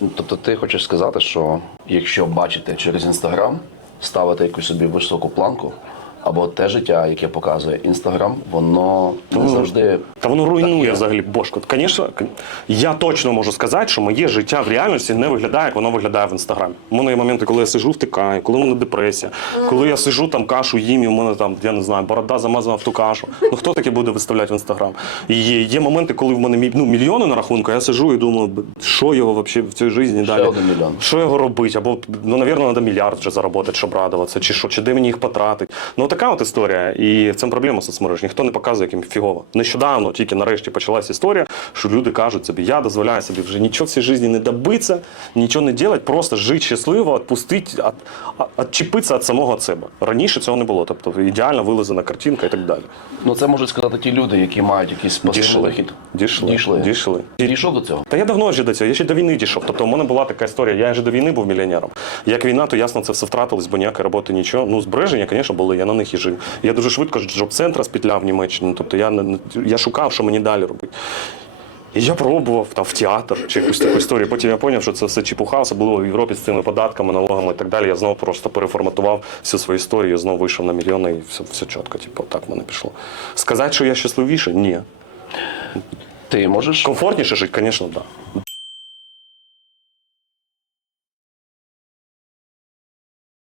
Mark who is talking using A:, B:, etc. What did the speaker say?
A: Ну, Тобто ти хочеш сказати, що якщо бачите через інстаграм, ставити якусь собі високу планку, або те життя, яке показує інстаграм, воно не завжди
B: Та воно руйнує
A: є.
B: взагалі бошку. Звісно, я точно можу сказати, що моє життя в реальності не виглядає, як воно виглядає в інстаграмі. У мене є моменти, коли я сижу, втикаю, коли в мене депресія, коли я сижу там кашу їм, і в мене там, я не знаю, борода замазана в ту кашу. Ну хто таке буде виставляти в інстаграм? І є, є моменти, коли в мене ну, мільйони на рахунку, я сижу і думаю, що його взагалі в цій житті далі?
A: один мільйон.
B: Що його робити? Або, ну, навірно, треба мільярд вже заробити, щоб радуватися, чи що, чи де мені їх потратити. Ну, така от історія. І в цьому проблема соцмереж. Ніхто не показує, яким фігово. Нещодавно тільки нарешті почалась історія, що люди кажуть собі, я дозволяю собі вже нічого в цій житті не добитися, нічого не робити, просто жити щасливо, відпустити, відчепитися від самого себе. Раніше цього не було. Тобто ідеально вилизана картинка і так далі.
A: ну це можуть сказати ті люди, які мають якийсь пасивний
B: Дійшли.
A: вихід.
B: Дійшли.
A: Дійшли.
B: Дійшли.
A: Дійшов до цього.
B: Та я давно вже до цього, я ще до війни дійшов. Тобто у мене була така історія. Я вже до війни був мільйонером. Як війна, то ясно це все втратилось, бо ніякої роботи нічого. Ну, збереження, звісно, були, я на них і жив. Я дуже швидко джоб-центра спітляв в Німеччині. Тобто я, я шукав, що мені далі робити. І я пробував там в театр чи якусь таку історію. Потім я зрозумів, що це все чепуха, особливо в Європі з цими податками, налогами і так далі. Я знову просто переформатував всю свою історію, знову вийшов на мільйони і все, все чітко. Типу, так в мене пішло. Сказати, що я щасливіший? Ні.
A: Ти можеш
B: Комфортніше жити, звісно, так. Да.